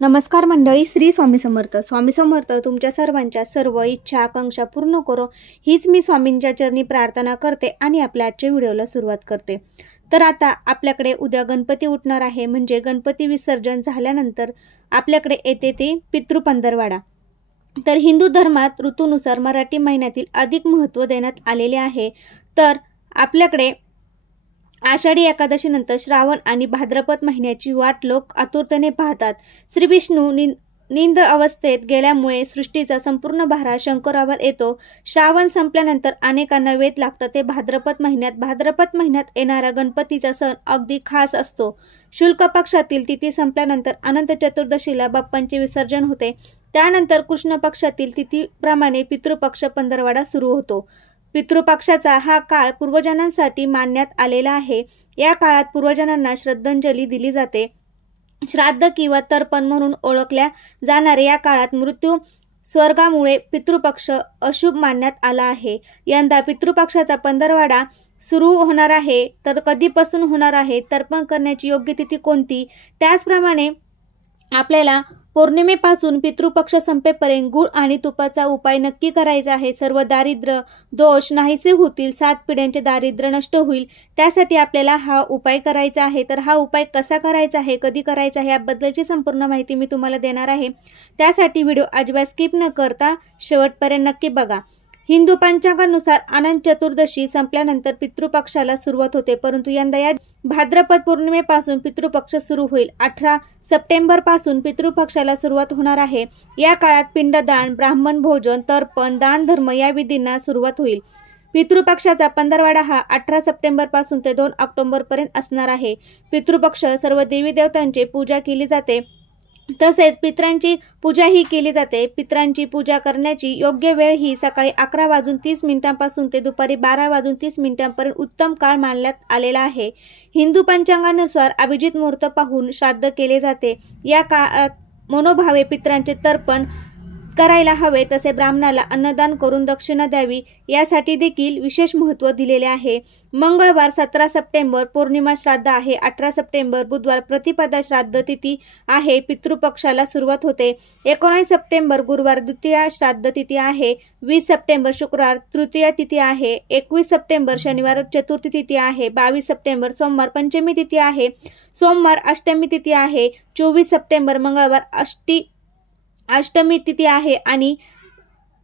नमस्कार मंडळी, श्री स्वामी समर्थ. स्वामी समर्थ तुमच्या सर्वांच्या सर्व इच्छा आकांक्षा पूर्ण करो हीच मी स्वामींच्या चरणी प्रार्थना करते आणि आपल्या आजच्या व्हिडिओला सुरुवात करते. तर आता आपल्याकडे उद्या गणपती उठणार आहे, म्हणजे गणपती विसर्जन झाल्यानंतर आपल्याकडे येते ते पितृपंधरवडा. तर हिंदू धर्मात ऋतूनुसार मराठी महिन्यातील अधिक महत्त्व देण्यात आलेले आहे. तर आपल्याकडे आषाढी एकादशीनंतर श्रावण आणि भाद्रपद महिन्याची वाट लोक आतुरतेने पाहतात. श्री विष्णू निंद अवस्थेत गेल्यामुळे सृष्टीचा संपूर्ण भार शंकरावर येतो. श्रावण संपल्यानंतर अनेकांना वेध लागतात ते भाद्रपद महिन्यात येणारा गणपतीचा सण अगदी खास असतो. शुक्ल पक्षातील तिथी संपल्यानंतर अनंत चतुर्दशीला बाप्पांचे विसर्जन होते. त्यानंतर कृष्ण पक्षातील तिथीप्रमाणे पितृपक्ष पंधरवडा सुरू होतो. पितृपक्षाचा हा काळ पूर्वजांसाठी मानण्यात आलेला आहे. या काळात पूर्वजांना श्रद्धांजली दिली जाते. श्राद्ध किंवा तर्पण म्हणून ओळखल्या जाणाऱ्या या काळात मृत्यू स्वर्गामुळे पितृपक्ष अशुभ मानण्यात आला आहे. यंदा पितृपक्षाचा पंधरवडा सुरू होणार आहे. तर कधीपासून होणार आहे, तर्पण करण्याची योग्य तिथी कोणती, त्याचप्रमाणे आपल्याला पौर्णिमेपासून पितृपक्ष संपेपर्यंत गुळ आणि तुपाचा उपाय नक्की करायचा आहे. सर्व दारिद्र्य दोष नाहीसे होतील, 7 पिढ्यांचे दारिद्र्य नष्ट होईल. त्यासाठी आपल्याला हा उपाय करायचा आहे. तर हा उपाय कसा करायचा आहे, कधी करायचा आहे, याबद्दलची संपूर्ण माहिती मी तुम्हाला देणार आहे. त्यासाठी व्हिडिओ अजिबात स्किप न करता शेवटपर्यंत नक्की बघा. हिंदू पंचांगानुसार अनंत चतुर्दशी संपल्यानंतर पितृपक्षाला सुरुवात होते, परंतु यंदा या भाद्रपद पौर्णिमेपासून पितृपक्ष सुरू होईल. 18 सप्टेंबर पासून पितृपक्षाला सुरुवात होणार आहे. या काळात पिंडदान, ब्राह्मण भोजन, तर्पण, दान धर्म या विधींना सुरुवात होईल. पितृपक्षाचा पंधरवडा हा 18 सप्टेंबर पासून ते 2 ऑक्टोबर पर्यंत असणार आहे. पितृपक्ष सर्व देवी देवतांची पूजा केली जाते, तसेच पितरांची पूजाही केली जाते. पितरांची पूजा करण्याची योग्य वेळ ही सकाळी 11:30 पासून ते दुपारी 12:30 पर्यंत उत्तम काळ मानण्यात आलेला आहे. हिंदू पंचांगानुसार अभिजित मुहूर्त पाहून श्राद्ध केले जाते. या काळात मनोभावे पितरांचे तर्पण करायला हवे, तसे ब्राह्मणाला अन्नदान करून दक्षिणा द्यावी, यासाठी देखील विशेष महत्त्व दिलेले आहे. मंगळवार 17 सप्टेंबर पौर्णिमा श्राद्ध आहे. 18 सप्टेंबर बुधवार प्रतिपदा श्राद्ध तिथी आहे. पितृपक्षाला सुरुवात होते. 19 सप्टेंबर गुरुवार द्वितीया श्राद्ध तिथी आहे. 20 सप्टेंबर शुक्रवार तृतीया तिथी आहे. 21 सप्टेंबर शनिवार चतुर्थी तिथी आहे. 22 सप्टेंबर सोमवार पंचमी तिथी आहे. सोमवार अष्टमी तिथी आहे. 24 सप्टेंबर मंगळवार अष्टमी तिथी आहे आणि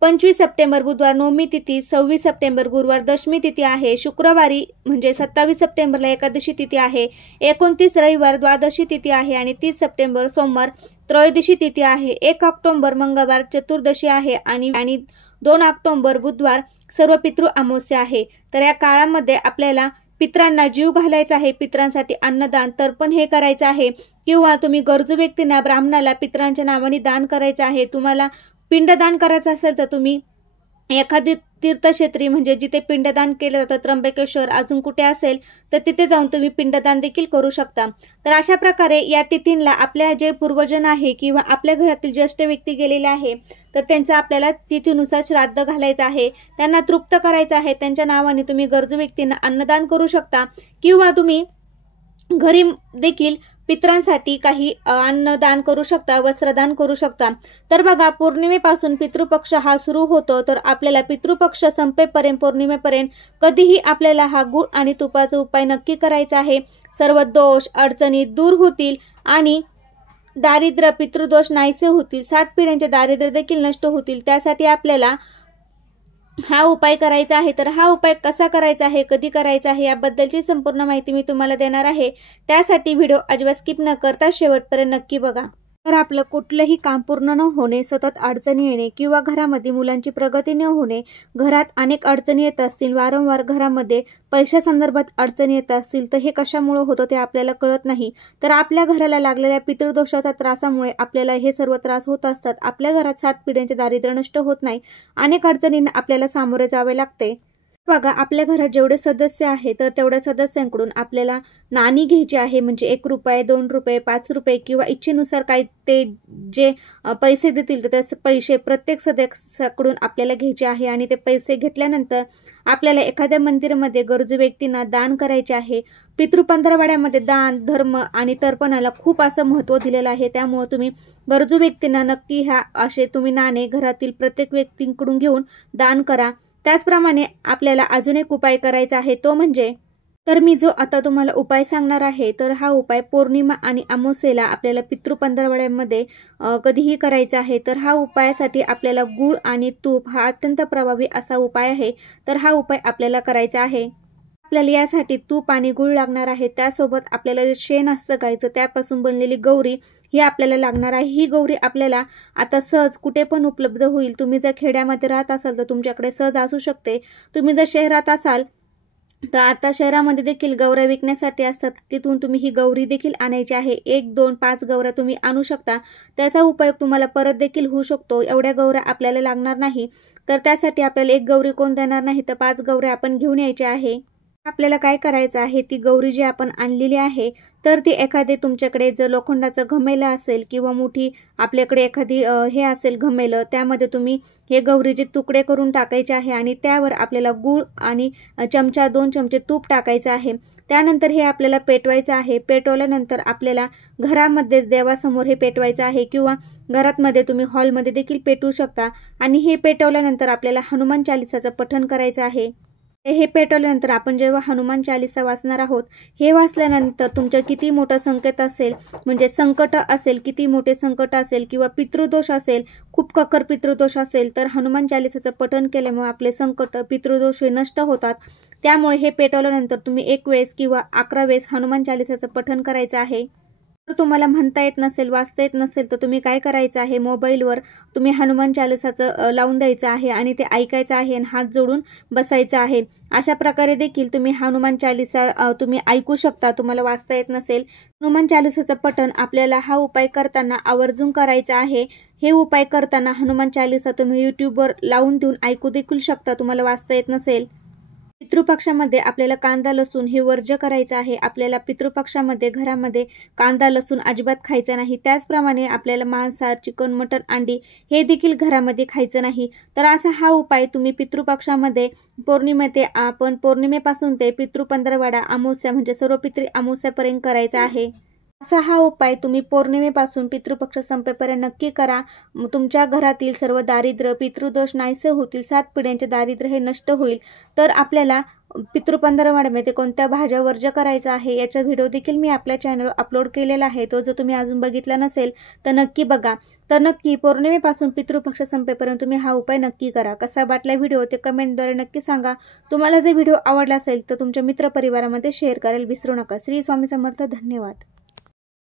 25 सप्टेंबर बुधवार नवमी तिथी. 26 सप्टेंबर गुरुवार दशमी तिथी आहे. शुक्रवारी म्हणजे 27 सप्टेंबरला एकादशी तिथी आहे. 29 रविवार द्वादशी तिथी आहे आणि 30 सप्टेंबर सोमवार त्रयोदशी तिथी आहे. 1 ऑक्टोबर मंगळवार चतुर्दशी आहे आणि 2 ऑक्टोबर बुधवार सर्व पितृ अमावस्या आहे. तर या काळामध्ये आपल्याला पितरांना जीव घालायचा आहे. पितरांसाठी अन्नदान, तर्पण हे करायचं आहे, किंवा तुम्ही गरजू व्यक्तींना, ब्राह्मणाला पितरांच्या नावाने दान करायचं आहे. तुम्हाला पिंडदान करायचं असेल तर तुम्ही एखादी तीर्थक्षेत्री म्हणजे जिथे पिंडदान केलं जातं, त्र्यंबकेश्वर अजून कुठे असेल तर तिथे जाऊन तुम्ही पिंडदान देखील करू शकता. तर अशा प्रकारे या तिथींना आपल्या जे पूर्वजन आहे किंवा आपल्या घरातील ज्येष्ठ व्यक्ती गेलेले आहे, तर त्यांचं आपल्याला तिथीनुसार श्राद्ध घालायचं आहे, त्यांना तृप्त करायचं आहे. त्यांच्या नावाने तुम्ही गरजू व्यक्तींना अन्नदान करू शकता, किंवा तुम्ही घरी देखील पितरांसाठी काही अन्नदान करू शकता, वस्त्रदान करू शकता. तर बघा, पौर्णिमेपासून पितृपक्ष हा सुरू होतो. तर आपल्याला पितृपक्ष संपेपर्यंत पौर्णिमेपर्यंत कधीही आपल्याला हा गुळ आणि तुपाचा उपाय नक्की करायचा आहे. सर्व दोष अडचणी दूर होतील आणि दारिद्र्य पितृदोष नाहीसे होतील. 7 पिढ्यांचे दारिद्र्य देखील नष्ट होतील. त्यासाठी आपल्याला हा उपाय करायचा आहे. तर हा उपाय कसा करायचा आहे, कधी करायचा आहे, याबद्दलची संपूर्ण माहिती मी तुम्हाला देणार आहे. त्यासाठी व्हिडिओ अजिबात स्किप न करता शेवटपर्यंत नक्की बघा. तर आपलं कुठलंही काम पूर्ण न होणे, सतत अडचणी येणे, किंवा घरामध्ये मुलांची प्रगती न होणे, घरात अनेक अडचणी येत असतील, वारंवार घरामध्ये पैशासंदर्भात अडचणी येत असतील, तर हे कशामुळे होतं ते आपल्याला कळत नाही. तर आपल्या घराला लागलेल्या पितृदोषाच्या त्रासामुळे आपल्याला हे सर्व त्रास होत असतात. आपल्या घरात 7 पिढ्यांचे दारिद्र्य नष्ट होत नाही. अनेक अडचणींना आपल्याला सामोरे जावे लागते. बघा, आपल्या घरात जेवढे सदस्य आहे तर तेवढ्या सदस्यांकडून आपल्याला नाणी घ्यायची आहे. म्हणजे 1 रुपये, 2 रुपये, 5 रुपये किंवा इच्छेनुसार काही ते जे पैसे देतील तर ते पैसे प्रत्येक सदस्याकडून आपल्याला घ्यायचे आहे. आणि ते पैसे घेतल्यानंतर आपल्याला एखाद्या मंदिरामध्ये गरजू व्यक्तींना दान करायचे आहे. पितृ पंधरवड्यामध्ये दान, धर्म आणि तर्पणाला खूप असं महत्त्व दिलेलं आहे. त्यामुळे तुम्ही गरजू व्यक्तींना नक्की असे तुम्ही नाणे घरातील प्रत्येक व्यक्तींकडून घेऊन दान करा. त्याचप्रमाणे आपल्याला अजून एक उपाय करायचा आहे, तो म्हणजे तर मी जो आता तुम्हाला उपाय सांगणार आहे तर हा उपाय पौर्णिमा आणि अमावस्येला आपल्याला पितृ पंधरवड्यामध्ये कधीही करायचा आहे. तर हा उपायासाठी आपल्याला गूळ आणि तूप हा अत्यंत प्रभावी असा उपाय आहे. तर हा उपाय आपल्याला करायचा आहे. आपल्याला यासाठी तूप आणि गूळ लागणार आहे. त्यासोबत आपल्याला शेण असतं गायचं त्यापासून बनलेली गौरी ही आपल्याला लागणार आहे. ही गौरी आपल्याला आता सहज कुठे पण उपलब्ध होईल. तुम्ही जर खेड्यामध्ये राहत असाल तर तुमच्याकडे सहज असू शकते. तुम्ही जर शहरात असाल तर आता शहरामध्ये देखील गौऱ्या विकण्यासाठी असतात, तिथून तुम्ही ही गौरी देखील आणायची आहे. 1, 2, 5 गौऱ्या तुम्ही आणू शकता. त्याचा उपयोग तुम्हाला परत देखील होऊ शकतो. एवढ्या गौऱ्या आपल्याला लागणार नाही. तर त्यासाठी आपल्याला 1 गौरी कोण देणार नाही तर 5 गौऱ्या आपण घेऊन यायच्या आहे. आपल्याला काय करायचं आहे, ती गौरी जी आपण आणलेली आहे तर ती एखादे तुमच्याकडे जर लोखंडाचं घमेलं असेल किंवा मोठी आपल्याकडे एखादी हे असेल घमेलं, त्यामध्ये तुम्ही हे गौरीचे तुकडे करून टाकायचे आहे. आणि त्यावर आपल्याला गूळ आणि 2 चमचे तूप टाकायचं आहे. त्यानंतर हे आपल्याला पेटवायचं आहे. पेटवल्यानंतर आपल्याला घरामध्येच देवासमोर हे पेटवायचं आहे किंवा घरामध्ये तुम्ही हॉलमध्ये देखील पेटवू शकता. आणि हे पेटवल्यानंतर आपल्याला हनुमान चालिसाचं पठण करायचं आहे. हे पेटवल्यानंतर आपण जेव्हा हनुमान चालिसा वाचणार आहोत, हे वाचल्यानंतर तुमच्या किती मोठं संकट असेल, म्हणजे संकट असेल, किती मोठे संकट असेल किंवा पितृदोष असेल, खूप ककर पितृदोष असेल तर हनुमान चालिसाचं पठण केल्यामुळे आपले संकट, पितृदोष हे नष्ट होतात. त्यामुळे हे पेटवल्यानंतर तुम्ही 1 वेळेस किंवा 11 वेळेस हनुमान चालिसाचं पठण करायचं आहे. जर तुम्हाला म्हणता येत नसेल, वाचता येत नसेल तर तुम्ही काय करायचं आहे, मोबाईलवर तुम्ही हनुमान चालिसाचं लावून द्यायचं आहे आणि ते ऐकायचं आहे आणि हात जोडून बसायचं आहे. अशा प्रकारे देखील तुम्ही हनुमान चालिसा तुम्ही ऐकू शकता. तुम्हाला वाचता येत नसेल, हनुमान चालिसाचं पठण आपल्याला हा उपाय करताना आवर्जून करायचा आहे. हे उपाय करताना हनुमान चालिसा तुम्ही यूट्यूबवर लावून देऊन ऐकू देखील शकता, तुम्हाला वाचता येत नसेल. पितृपक्षामध्ये आपल्याला कांदा लसूण हे वर्ज्य करायचं आहे. आपल्याला पितृपक्षामध्ये घरामध्ये कांदा लसूण अजिबात खायचा नाही. त्याचप्रमाणे आपल्याला मांसाहार, चिकन, मटण, अंडी हे देखील घरामध्ये खायचं नाही. तर असा हा उपाय तुम्ही पितृपक्षामध्ये आपण पौर्णिमेपासून ते पितृ पंधरवडा अमावस्या म्हणजे सर्व पितृ अमावस्यापर्यंत करायचा आहे. असा हा उपाय तुम्ही पौर्णिमेपासून पितृपक्ष संपेपर्यंत नक्की करा. तुमच्या घरातील सर्व दारिद्र्य, पितृदोष नाहीसे होतील. 7 पिढ्यांचे दारिद्र्य हे नष्ट होईल. तर आपल्याला पितृ पंधरवड्यामध्ये कोणत्या भाज्या वर्ज्य करायचा आहे याचा व्हिडिओ देखील मी आपल्या चॅनलवर अपलोड केलेला आहे. तो जर तुम्ही अजून बघितला नसेल तर नक्की बघा. तर नक्की पौर्णिमेपासून पितृपक्ष संपेपर्यंत तुम्ही हा उपाय नक्की करा. कसा वाटला व्हिडिओ ते कमेंटद्वारे नक्की सांगा. तुम्हाला जर व्हिडिओ आवडला असेल तर तुमच्या मित्रपरिवारामध्ये शेअर करायला विसरू नका. श्री स्वामी समर्थ. धन्यवाद.